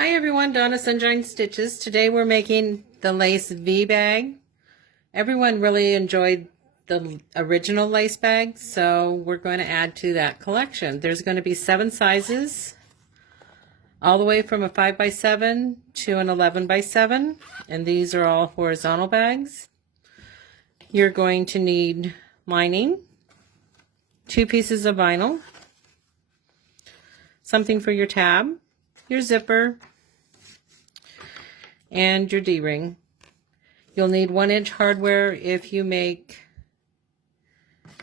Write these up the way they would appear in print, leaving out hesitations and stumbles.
Hi everyone, Donna Sunshine Stitches. Today we're making the lace V bag. Everyone really enjoyed the original lace bag, so we're going to add to that collection. There's going to be 7 sizes, all the way from a 5x7 to an 11x7, and these are all horizontal bags. You're going to need lining, 2 pieces of vinyl, something for your tab, your zipper, and your D-ring. You'll need 1-inch hardware if you make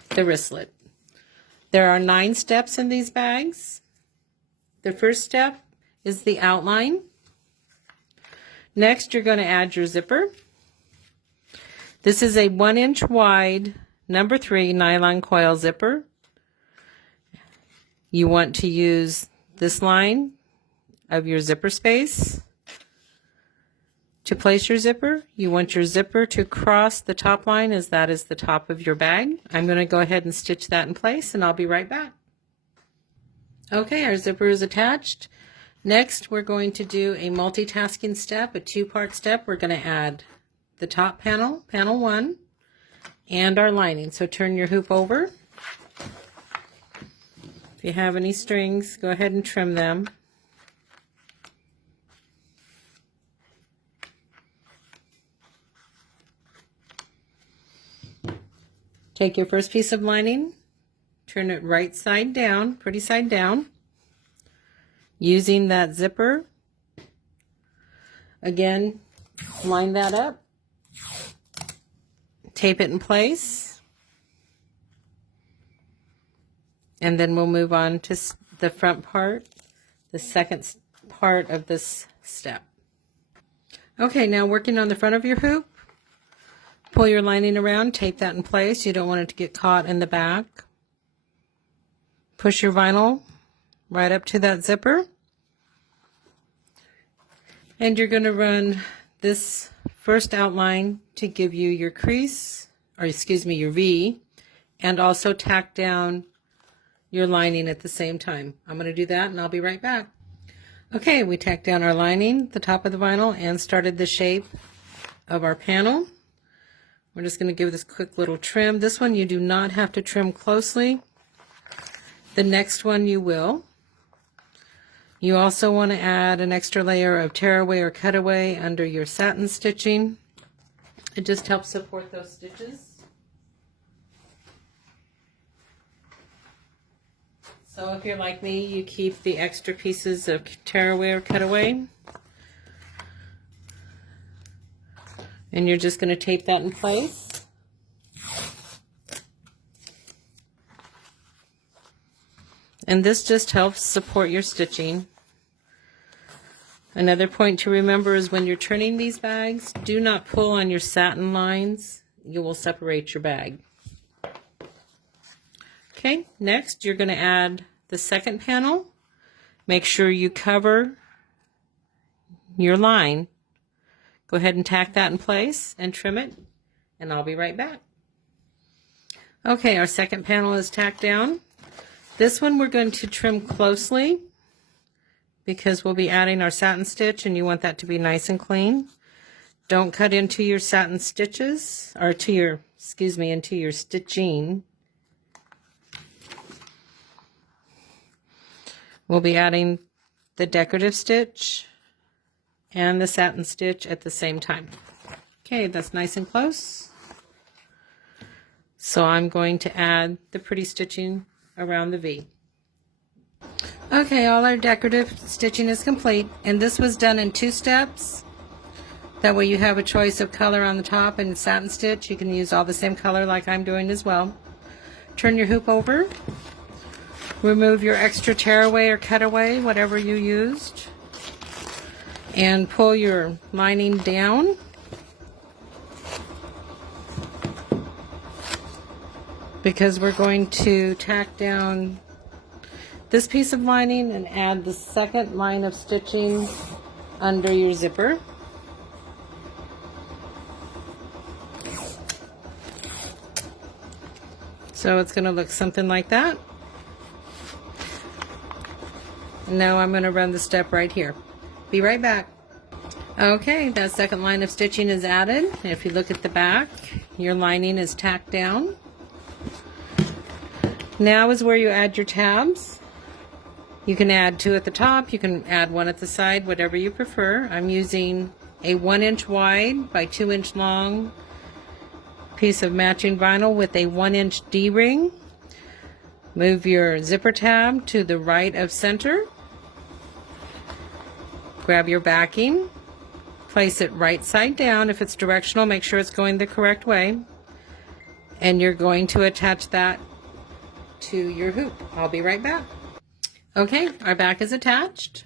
the wristlet. There are 9 steps in these bags. The first step is the outline. Next, you're going to add your zipper. This is a 1-inch wide number 3 nylon coil zipper. You want to use this line of your zipper space. To place your zipper, you want your zipper to cross the top line, as that is the top of your bag. I'm going to go ahead and stitch that in place, and I'll be right back. Okay, our zipper is attached. Next, we're going to do a multitasking step, a 2-part step. We're going to add the top panel, panel 1, and our lining. So turn your hoop over. If you have any strings, go ahead and trim them. Take your first piece of lining, turn it right side down, pretty side down, using that zipper. Again, line that up, tape it in place, and then we'll move on to the front part, the second part of this step. Okay, now working on the front of your hoop. Pull your lining around, tape that in place. You don't want it to get caught in the back. Push your vinyl right up to that zipper. And you're going to run this first outline to give you your crease, or excuse me, your V, and also tack down your lining at the same time. I'm going to do that and I'll be right back. Okay, we tacked down our lining, the top of the vinyl, and started the shape of our panel. We're just going to give this quick little trim. This one you do not have to trim closely. The next one you will. You also want to add an extra layer of tearaway or cutaway under your satin stitching. It just helps support those stitches. So if you're like me, you keep the extra pieces of tearaway or cutaway. And you're just going to tape that in place. And this just helps support your stitching. Another point to remember is when you're turning these bags, do not pull on your satin lines. You will separate your bag. Okay, next you're going to add the second panel. Make sure you cover your line. Go ahead and tack that in place and trim it, and I'll be right back. Okay, our second panel is tacked down. This one we're going to trim closely because we'll be adding our satin stitch, and you want that to be nice and clean. Don't cut into your satin stitches, or to your, into your stitching. We'll be adding the decorative stitch and the satin stitch at the same time. Okay, that's nice and close. So I'm going to add the pretty stitching around the V. Okay, all our decorative stitching is complete, and this was done in 2 steps. That way you have a choice of color on the top and satin stitch. You can use all the same color like I'm doing as well. Turn your hoop over. Remove your extra tearaway or cutaway, whatever you used. And pull your lining down. Because we're going to tack down this piece of lining and add the second line of stitching under your zipper. So it's going to look something like that. And now I'm going to run the step right here. Be right back. Okay, that second line of stitching is added. If you look at the back, your lining is tacked down. Now is where you add your tabs. You can add 2 at the top, you can add 1 at the side, whatever you prefer. I'm using a 1 inch wide by 2 inch long piece of matching vinyl with a 1 inch D-ring. Move your zipper tab to the right of center. Grab your backing. Place it right side down. If it's directional, make sure it's going the correct way. And you're going to attach that to your hoop. I'll be right back. Okay, our back is attached.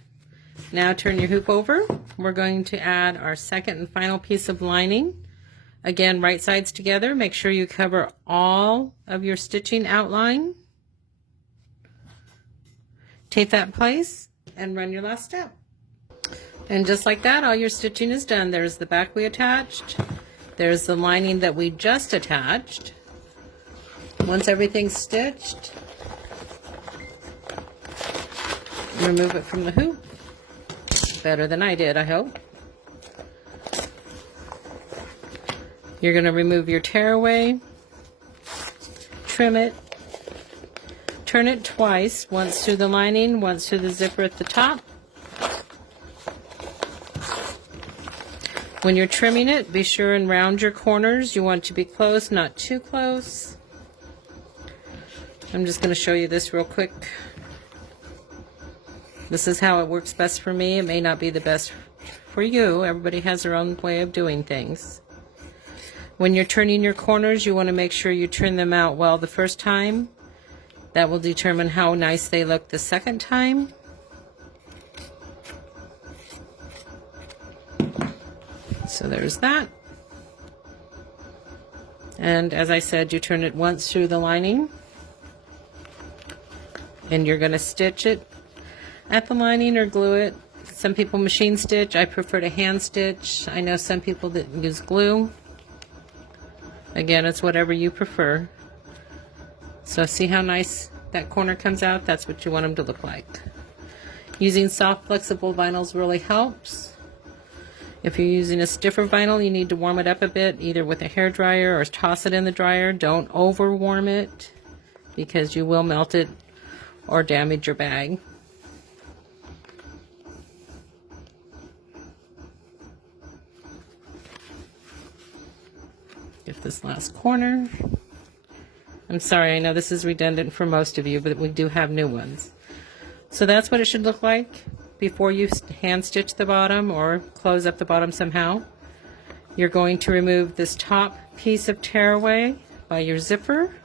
Now turn your hoop over. We're going to add our second and final piece of lining. Again, right sides together. Make sure you cover all of your stitching outline. Tape that in place and run your last step. And just like that, all your stitching is done. There's the back we attached. There's the lining that we just attached. Once everything's stitched, remove it from the hoop. Better than I did, I hope. You're going to remove your tearaway, trim it, turn it twice, once through the lining, once through the zipper at the top. When you're trimming it, be sure and round your corners. You want to be close, not too close. I'm just going to show you this real quick. This is how it works best for me. It may not be the best for you. Everybody has their own way of doing things. When you're turning your corners, you want to make sure you turn them out well the first time. That will determine how nice they look the second time. So there's that. And as I said, you turn it once through the lining. And you're going to stitch it at the lining or glue it. Some people machine stitch. I prefer to hand stitch. I know some people that use glue. Again, it's whatever you prefer. So see how nice that corner comes out? That's what you want them to look like. Using soft, flexible vinyls really helps. If you're using a stiffer vinyl, you need to warm it up a bit, either with a hairdryer or toss it in the dryer. Don't over warm it because you will melt it or damage your bag. Get this last corner. I'm sorry, I know this is redundant for most of you, but we do have new ones. So that's what it should look like before you hand stitch the bottom or close up the bottom somehow. You're going to remove this top piece of tearaway by your zipper.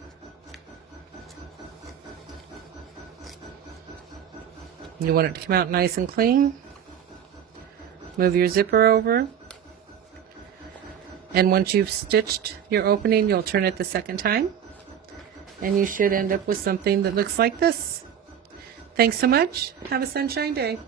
You want it to come out nice and clean. Move your zipper over. And once you've stitched your opening, you'll turn it the second time. And you should end up with something that looks like this. Thanks so much. Have a sunshine day.